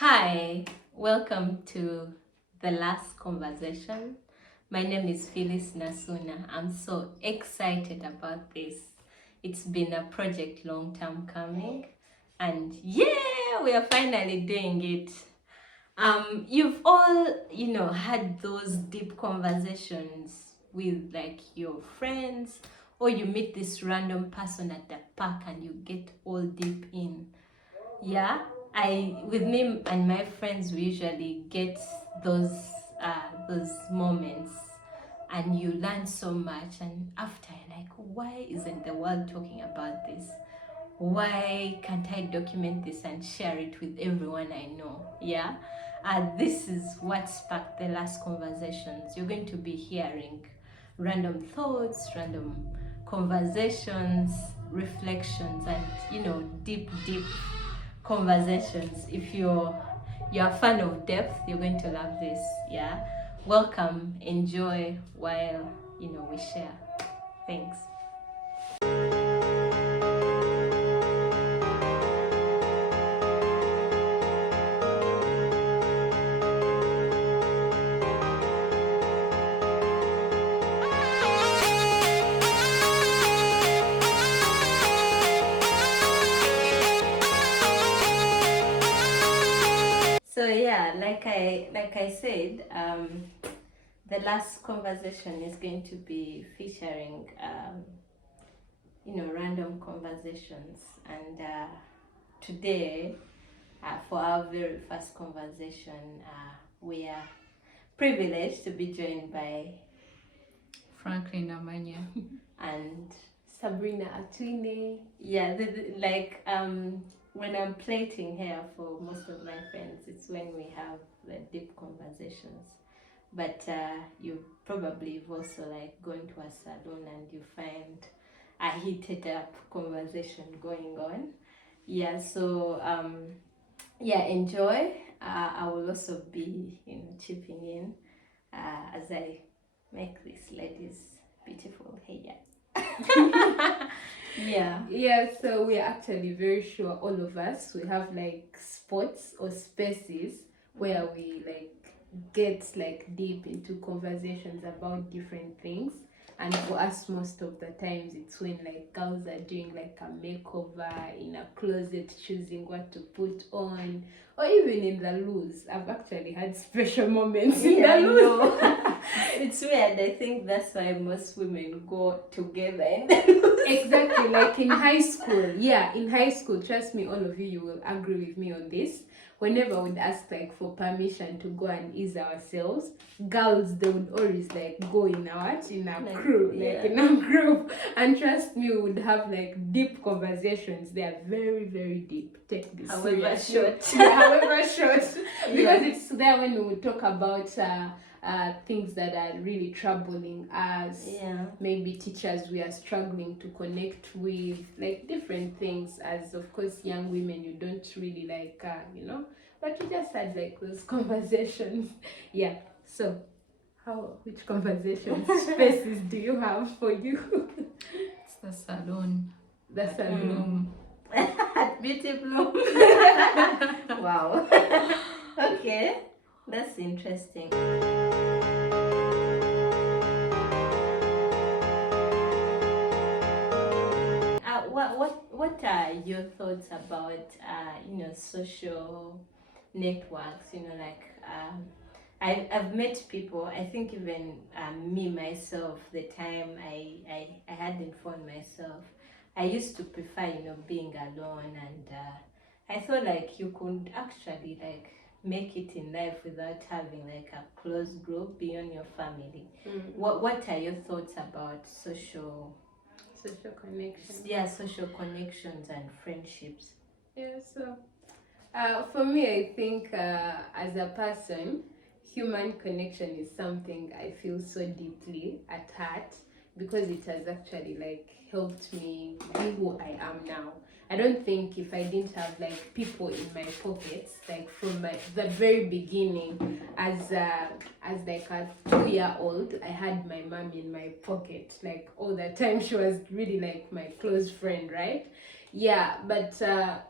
Hi, welcome to the last conversation. My name is Phyllis Nasuna. I'm so excited about this. It's been a project long time coming, and yeah, we are finally doing it. You've all, had those deep conversations with like your friends, or you meet this random person at the park and you get all deep in. Yeah, I with me and my friends we usually get those moments, and you learn so much, and after you're like, why isn't the world talking about this? Why can't I document this and share it with everyone I know? Yeah, this is what sparked the last conversations. You're going to be hearing random thoughts, random conversations, reflections, and deep conversations. If you're a fan of depth, you're going to love this. Yeah, welcome, enjoy while we share. Thanks. So yeah, like I said, the last conversation is going to be featuring random conversations, and today, for our very first conversation, we are privileged to be joined by Franklin Amanya and Sabrina Atwine. yeah, when I'm plating hair for most of my friends, it's when we have the deep conversations. But you probably have also like gone to a salon and you find a heated up conversation going on. Yeah, so enjoy. I will also be chipping in as I make these ladies beautiful hair. Yeah, so we're actually very sure all of us we have like spots or spaces where we like get like deep into conversations about different things. And for us, most of the times, it's when like girls are doing like a makeover in a closet, choosing what to put on, or even in the loos. I've actually had special moments in the loos. It's weird. I think that's why most women go together in the loos. Exactly, like in high school. Yeah, in high school, trust me, all of you will agree with me on this. Whenever we'd ask like for permission to go and ease ourselves, girls they would always like go in a crew, like in a group. And trust me, we would have like deep conversations. They are very, very deep. Take this however seriously. short. Yeah, however short. Because it's there when we would talk about things that are really troubling us. Yeah. Maybe teachers we are struggling to connect with, like different things. As of course, young women, you don't really like, but we just had like those conversations. Yeah. So, which conversations spaces do you have for you? It's the salon. The salon. At Beauty Bloom. Wow. Okay, that's interesting. What are your thoughts about social networks? I've met people. I think even me myself, the time I hadn't found myself, I used to prefer being alone, and I thought like you could actually like make it in life without having like a close group beyond your family. What are your thoughts about social connections? Yeah, social connections and friendships. Yeah, so for me, I think as a person, human connection is something I feel so deeply at heart because it has actually like helped me be who I am now. I don't think if I didn't have like people in my pockets, like from the very beginning, as like a 2-year-old, I had my mom in my pocket like all the time. She was really like my close friend, right? Yeah, but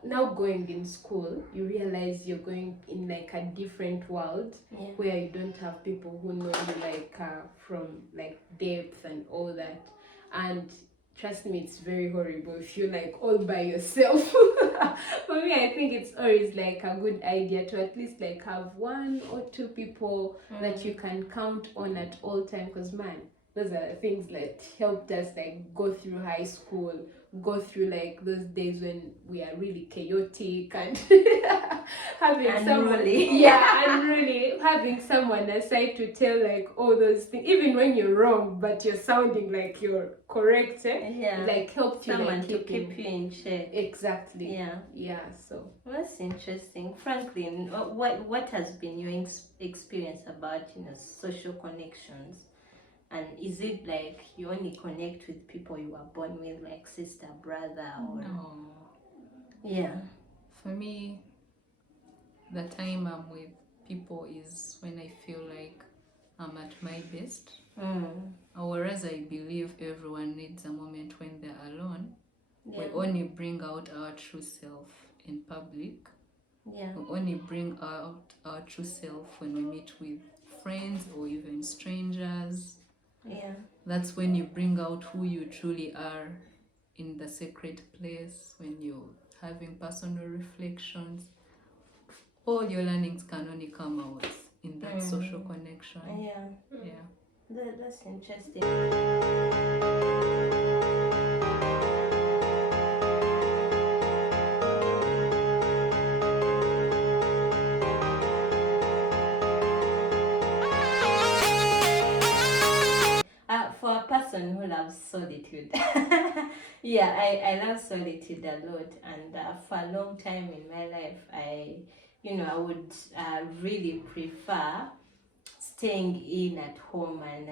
now going in school, you realize you're going in like a different world Yeah. where you don't have people who know you like from like depth and all that. And trust me, it's very horrible if you're like all by yourself. For me, I think it's always like a good idea to at least like have one or two people that you can count on at all time. Because man, those are the things that helped us like go through high school, go through like those days when we are really chaotic and having someone, Unruly. unruly, having someone aside to tell like all those things, even when you're wrong, but you're sounding like you're correct, Yeah. like helped you Someone like to keep you in check. exactly. Yeah. So That's interesting. Franklin, what has been your experience about social connections? And is it like you only connect with people you were born with, like sister, brother, or No. yeah? For me, the time I'm with people is when I feel like I'm at my best. Or whereas I believe everyone needs a moment when they're alone, Yeah. we only bring out our true self in public. Yeah. We only bring out our true self when we meet with friends or even strangers. Yeah. That's when you bring out who you truly are in the sacred place, when you're having personal reflections. All your learnings can only come out in that social connection. Yeah. That's interesting. For a person who loves solitude, yeah, I love solitude a lot, and for a long time in my life, I would really prefer staying in at home and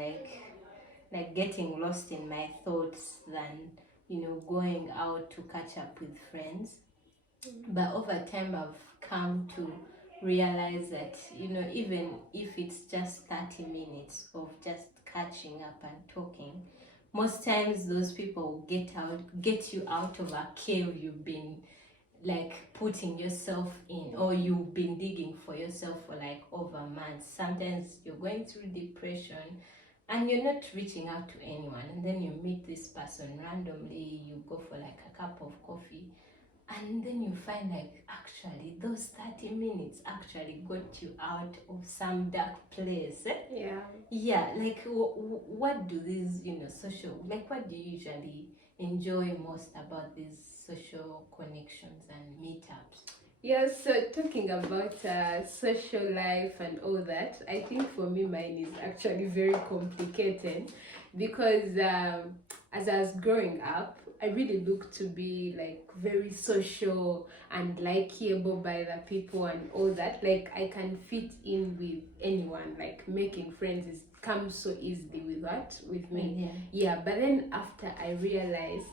like getting lost in my thoughts than going out to catch up with friends. But over time I've come to realize that even if it's just 30 minutes of just catching up and talking, most times those people will get you out of a cave you've been like putting yourself in, or you've been digging for yourself for like over months. Sometimes you're going through depression and you're not reaching out to anyone, and then you meet this person randomly, you go for like a cup of coffee, and then you find like actually those 30 minutes actually got you out of some dark place. Yeah, like what do these social, like what do you usually enjoy most about these social connections and meetups? yeah, so talking about social life and all that, I think for me mine is actually very complicated because as I was growing up, I really looked to be like very social and likeable by the people and all that. Like I can fit in with anyone, like making friends is comes so easily with me. Yeah, but then after I realized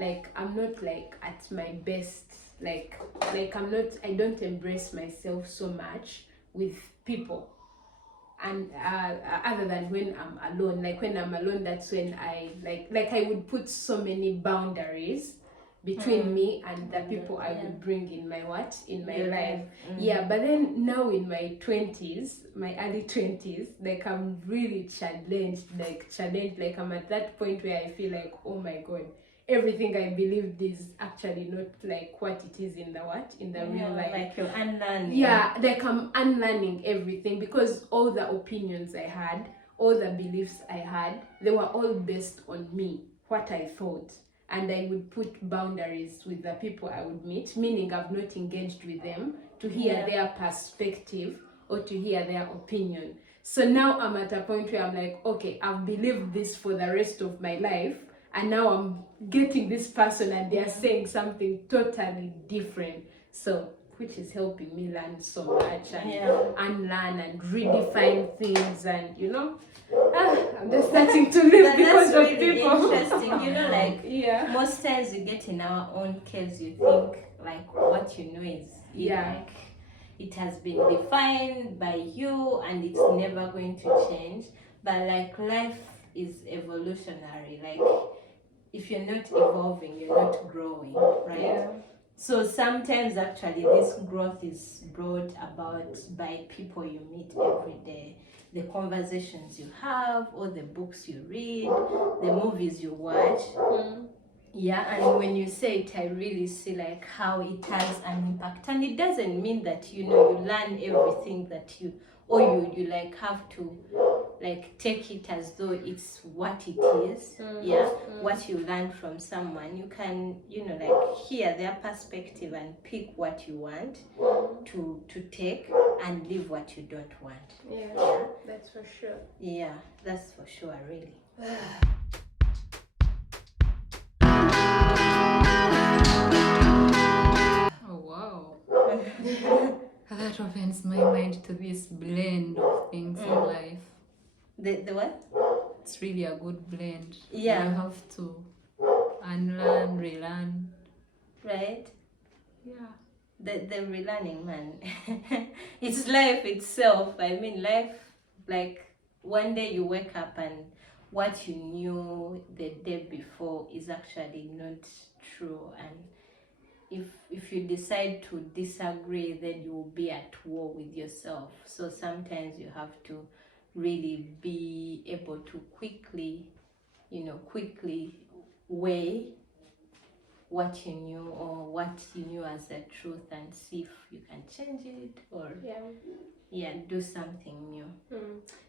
like I'm not like at my best, like I don't embrace myself so much with people, and other than when I'm alone. Like when I'm alone, that's when I like I would put so many boundaries between me and the people I would bring in my life. Yeah, but then now in my 20s, my early 20s, like I'm really challenged, like I'm at that point where I feel like, oh my god, everything I believed is actually not like what it is in the real life. Like you're unlearning. Yeah, like I'm unlearning everything because all the opinions I had, all the beliefs I had, they were all based on me, what I thought. And I would put boundaries with the people I would meet, meaning I've not engaged with them to hear their perspective or to hear their opinion. So now I'm at a point where I'm like, okay, I've believed this for the rest of my life, and now I'm getting this person and they're saying something totally different. So which is helping me learn so much and unlearn and redefine things, and I'm just starting to live because of really people. interesting. Like most times we get in our own caves, you think like what you know is like it has been defined by you and it's never going to change. But like life is evolutionary. Like if you're not evolving, you're not growing, right? Yeah. So sometimes actually this growth is brought about by people you meet every day, the conversations you have, or the books you read, the movies you watch. Yeah, and when you say it, I really see like how it has an impact. And it doesn't mean that, you learn everything that or you like have to like take it as though it's what it is. Yeah, what you learn from someone, you can, like hear their perspective and pick what you want to take and leave what you don't want. Yeah, that's for sure. Yeah, that's for sure, really. Oh wow. That opens my mind to this blend of things in life. The what? It's really a good blend. Yeah. You have to unlearn, relearn. Right? Yeah. The relearning, man. It's life itself. I mean, life, like one day you wake up and what you knew the day before is actually not true. And if you decide to disagree, then you will be at war with yourself. So sometimes you have to really be able to quickly weigh what you knew or what you knew as the truth and see if you can change it or do something new.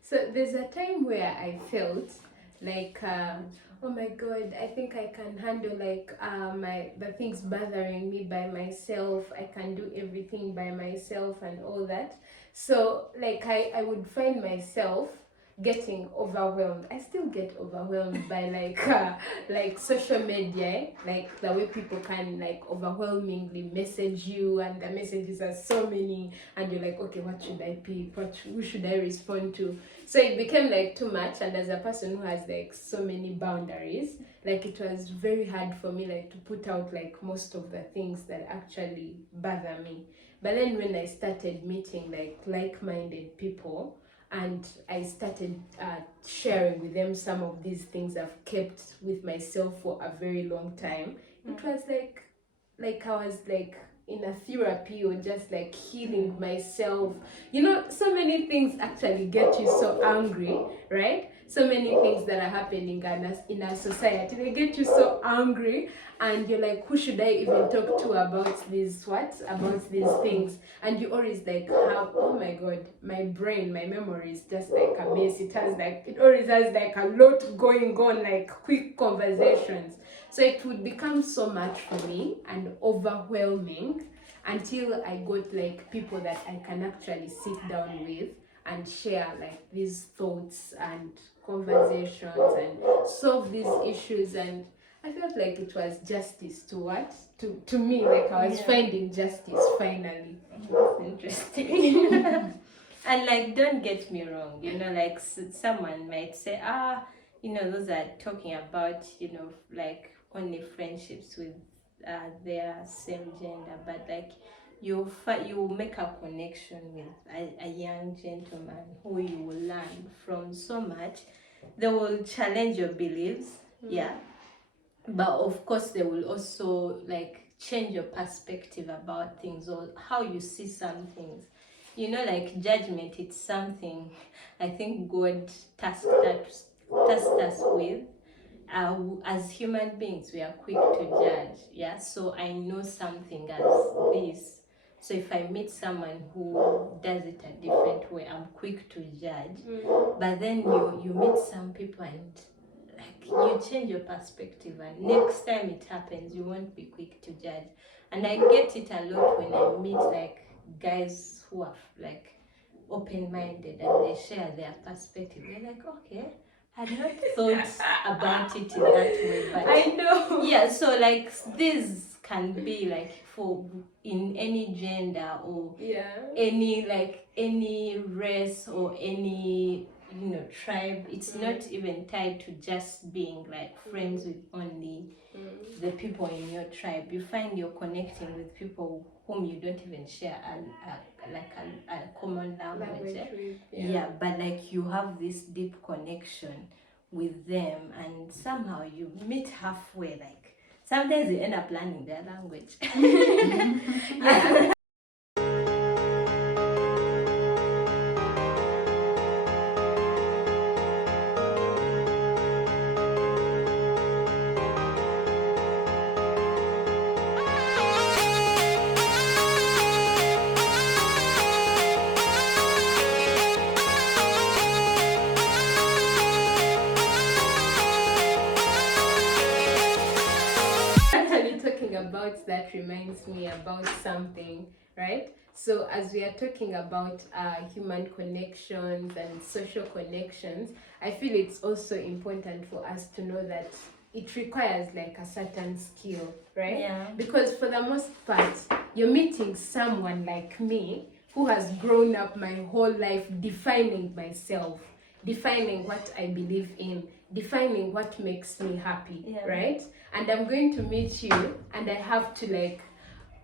So there's a time where I felt like oh my god, I think I can handle like the things bothering me by myself. I can do everything by myself and all that. So like I would find myself getting overwhelmed. I still get overwhelmed by like social media, like the way people can like overwhelmingly message you, and the messages are so many, and you're like, okay, what should I pick, who should I respond to? So it became like too much, and as a person who has like so many boundaries, like it was very hard for me like to put out like most of the things that actually bother me. But then when I started meeting like-minded people, and I started sharing with them some of these things I've kept with myself for a very long time. It was like I was like in a therapy or just like healing myself. So many things actually get you so angry, right? So many things that are happening in our society, they get you so angry, and you're like, who should I even talk to about these things? And you always like have, oh my god, my brain, my memory is just like a mess. It always has like a lot going on, like quick conversations. So it would become so much for me and overwhelming until I got like people that I can actually sit down with and share like these thoughts and conversations and solve these issues. And I felt like it was justice to me, like I was finding justice finally. That's interesting. And like, don't get me wrong, like someone might say, those are talking about, like only friendships with their same gender, but like you make a connection with a young gentleman who you will learn from so much. They will challenge your beliefs, but of course they will also like change your perspective about things or how you see some things. Like judgment, it's something I think God tasked us with. As human beings, we are quick to judge. So I know something as this, so if I meet someone who does it a different way, I'm quick to judge. But then you meet some people and like you change your perspective, and next time it happens you won't be quick to judge. And I get it a lot when I meet like guys who are like open-minded and they share their perspective. They're like, okay, I had not thought about it in that way, but I know. so like this can be like for in any gender or any race or any tribe. It's not even tied to just being like friends with only the people in your tribe. You find you're connecting with people whom you don't even share a common language. With, But like you have this deep connection with them, and somehow you meet halfway. Like sometimes you end up learning their language. Yeah. Actually, talking about that reminds me about something, right? So, as we are talking about human connections and social connections, I feel it's also important for us to know that it requires like a certain skill, right? Yeah. Because for the most part, you're meeting someone like me who has grown up my whole life defining myself, defining what I believe in, defining what makes me happy, Yeah. right? And I'm going to meet you, and I have to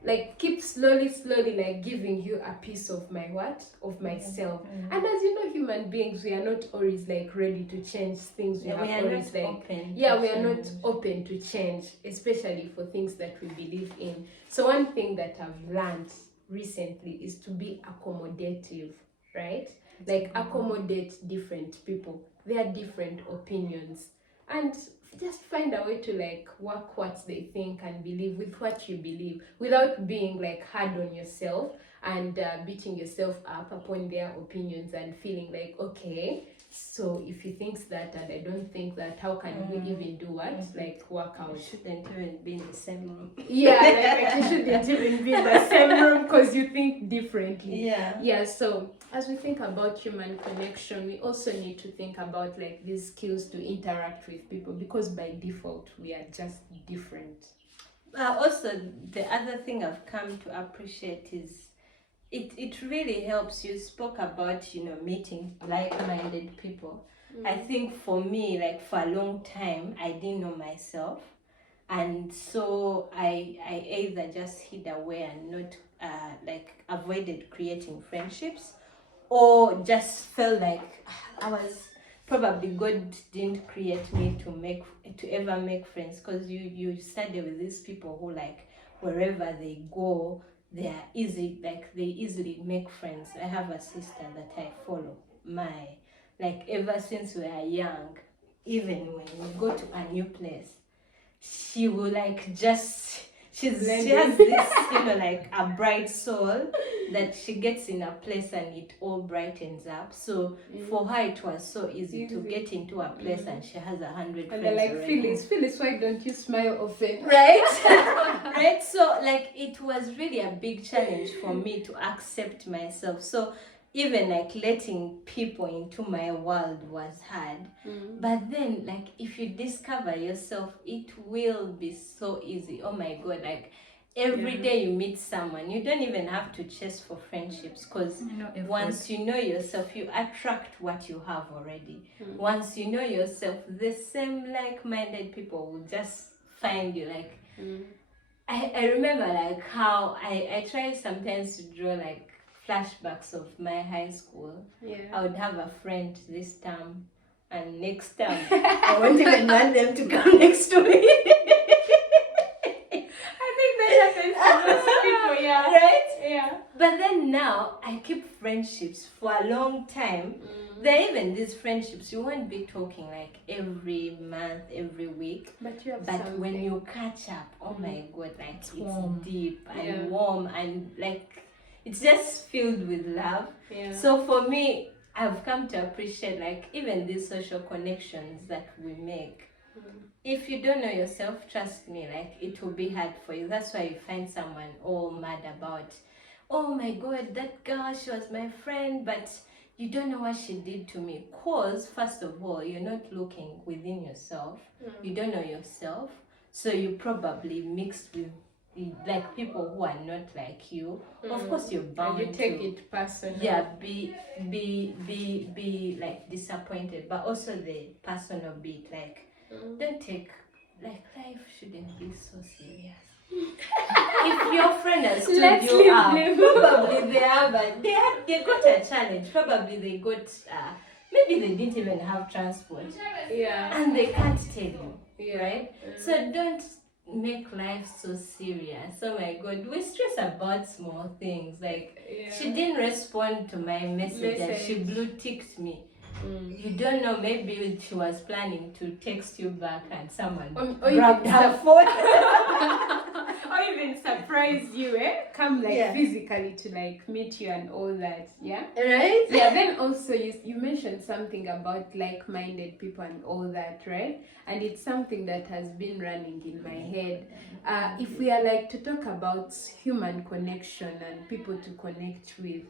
like keep slowly like giving you a piece of my what of myself. And as you know, human beings, we are not always like ready to change things. Yeah, we have are always not like open to we are not change. open to change, especially for things that we believe in. So one thing that I've learned recently is to be accommodative, right? Like accommodate different people, their different opinions, and just find a way to like work what they think and believe with what you believe, without being like hard on yourself and beating yourself up upon their opinions and feeling like, okay, so if he thinks that and I don't think that, how can we even do what? Like work out. We shouldn't even be in the same room. Yeah, like you shouldn't even be in the same room because you think differently. Yeah. So as we think about human connection, we also need to think about like these skills to interact with people, because by default we are just different. Also, the other thing I've come to appreciate is it really helps. You spoke about, meeting like-minded people. I think for me, like for a long time, I didn't know myself. And so I either just hid away and not like avoided creating friendships, or just felt like I was probably God didn't create me to ever make friends, because you study with these people who like wherever they go they are easy, like they easily make friends. I have a sister that I follow, my like ever since we are young. Even when we go to a new place, she will like just she has this like a bright soul that she gets in a place and it all brightens up. So for her it was so easy to get into a place and she has 100 And friends they're like, already. Phyllis, why don't you smile often? Right? Right? So like it was really a big challenge for me to accept myself. So even like letting people into my world was hard. But then like if you discover yourself, it will be so easy. Oh my god, like every day you meet someone, you don't even have to chase for friendships, because once you know yourself, you attract what you have already. Once you know yourself, the same like-minded people will just find you. Like I remember like how I try sometimes to draw like flashbacks of my high school. I would have a friend this term, and next term I won't even want them to come next to me. I think that happens to most people, yeah. Right? Yeah. But then now I keep friendships for a long time. There are even these friendships you won't be talking like every month, every week. But you have But something. when you catch up, oh my god, like it's warm. deep and Yeah. warm, and like it's just filled with love. Yeah. So for me, I've come to appreciate like even these social connections that we make. If you don't know yourself, trust me, like it will be hard for you. That's why you find someone all mad about, oh my god, that girl, she was my friend, but you don't know what she did to me. Cause first of all, you're not looking within yourself. You don't know yourself, so you probably mixed with like people who are not like you. Of course you're bound and you take to it personal. be like disappointed, but also the personal bit, like don't take, like life shouldn't be so serious. If your friend has stood Let's you leave up, them. probably they got a challenge. Probably they got maybe they didn't even have transport, Yeah. and they can't tell you, Yeah. right? So don't make life so serious. Oh my God, we stress about small things. Like, Yeah. she didn't respond to my message and she Message. blue ticked me. Mm. You don't know, maybe she was planning to text you back and someone Or grabbed even her phone. or even surprise you, come like Yeah. physically to like meet you and all that. Yeah. Right? Yeah, then also you mentioned something about like-minded people and all that, right? And it's something that has been running in my head. If we are like to talk about human connection and people to connect with,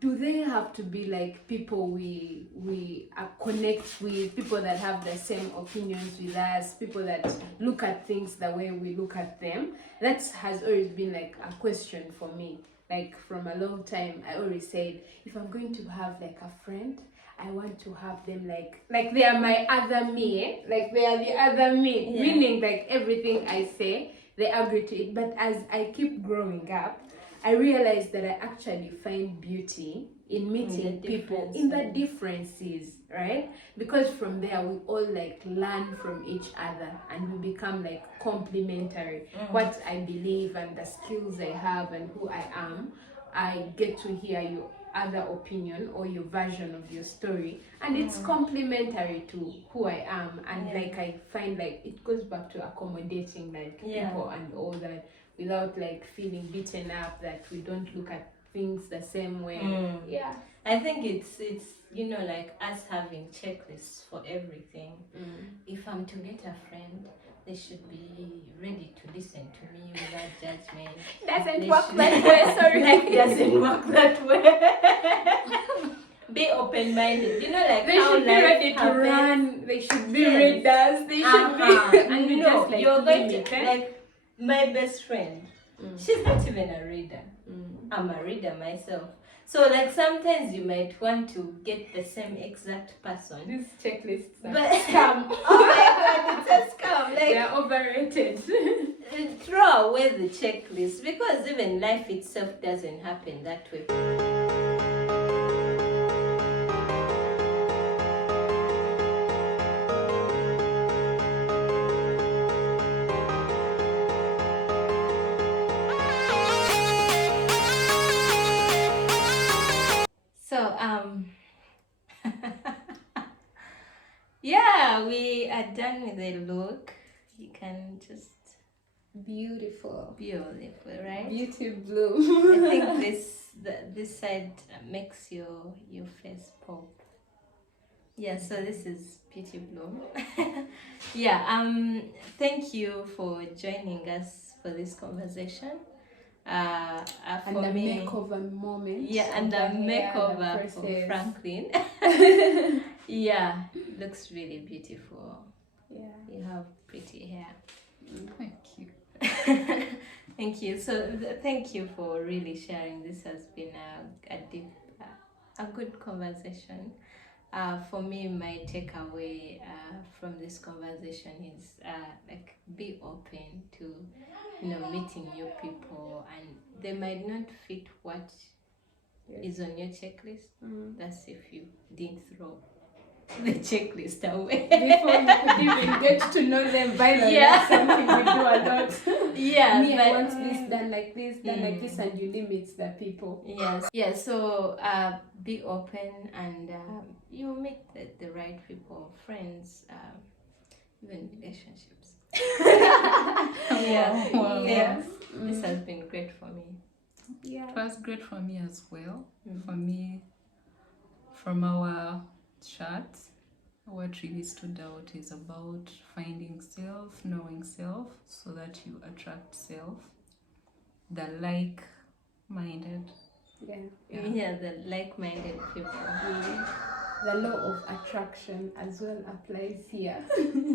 do they have to be like people we connect with, people that have the same opinions with us, people that look at things the way we look at them? That has always been like a question for me. Like from a long time, I always said, if I'm going to have like a friend, I want to have them like they are my other me, like they are the other me, Yeah. meaning like everything I say, they agree to it. But as I keep growing up, I realized that I actually find beauty in meeting people in the differences, right? Because from there we all like learn from each other and we become like complementary. What I believe and the skills I have and who I am, I get to hear your other opinion or your version of your story, and it's complementary to who I am. And like I find like it goes back to accommodating like people and all that, without like feeling beaten up that we don't look at things the same way. Yeah. I think it's like us having checklists for everything. If I'm to get a friend, they should be ready to listen to me without judgment. Doesn't They work should- that way, sorry. Life doesn't work that way. Be open-minded. Like They how should be life ready to happens. run. They should be Yes. readers. They should be. And we no, just like you're going limit, to like my best friend. She's not even a reader. I'm a reader myself. So like sometimes you might want to get the same exact person. These checklists are But scam. oh my God, it's a scam. Like They're overrated. throw away the checklist, because even life itself doesn't happen that way. So yeah, we are done with the look. You can just Beautiful. beautiful, right? Beauty bloom. I think this side makes your face pop. Yeah, so this is Beauty Bloom. Yeah, thank you for joining us for this conversation. And For the me, makeover moment. yeah, and the of hair, makeover the for process. Franklin. Yeah, looks really beautiful. Yeah. You have pretty hair. Thank you. Thank you. So thank you for really sharing. This has been a deep, a good conversation. For me, my takeaway from this conversation is like be open to meeting new people, and they might not fit what is on your checklist. That's if you didn't throw the checklist away Before you could even get to know them finally. Yeah. That's something we do a lot. Yeah, Me, I but want this, done like this, done like this, and you limit the people. yes, yeah. So be open, and you meet the right people, friends, even relationships. Yeah, Wow. yes. This has been great for me. Yeah. It was great for me as well. For me, from our chat, what really stood out is about finding self, knowing self, so that you attract self. The like-minded. Yeah. Yeah, the like-minded people. The law of attraction as well applies here.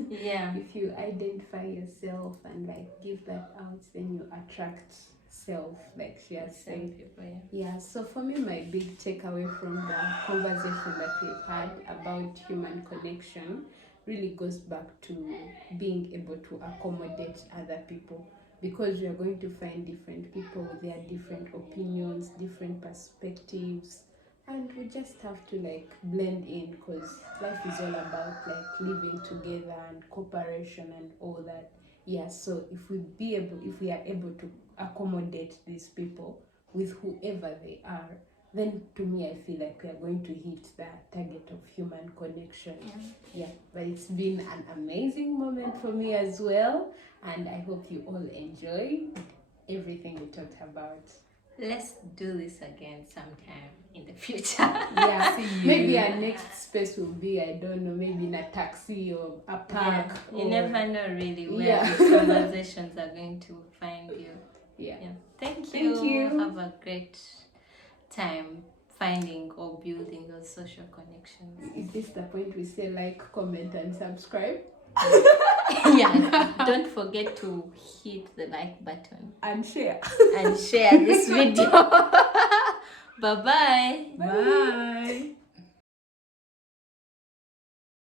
Yeah. If you identify yourself and like give that out, then you attract self, like she has Same said. people, yeah. Yeah, so for me, my big takeaway from the conversation that we've had about human connection really goes back to being able to accommodate other people, because you're going to find different people with their different opinions, different perspectives, And we just have to like blend in, because life is all about like living together and cooperation and all that. Yeah, so if we are able to accommodate these people with whoever they are, then to me I feel like we are going to hit the target of human connection. Yeah, but it's been an amazing moment for me as well, and I hope you all enjoyed everything we talked about. Let's do this again sometime in the future. Yeah, See you. maybe our next space will be, I don't know, maybe in a taxi or a park. You or, never know really where Yeah. these conversations are going to find you. Yeah. Yeah. Thank Thank you. Have a great time finding or building those social connections. Is this the point we say like, comment, and subscribe? Yeah. Don't forget to hit the like button And share. and share this video. Bye-bye. Bye.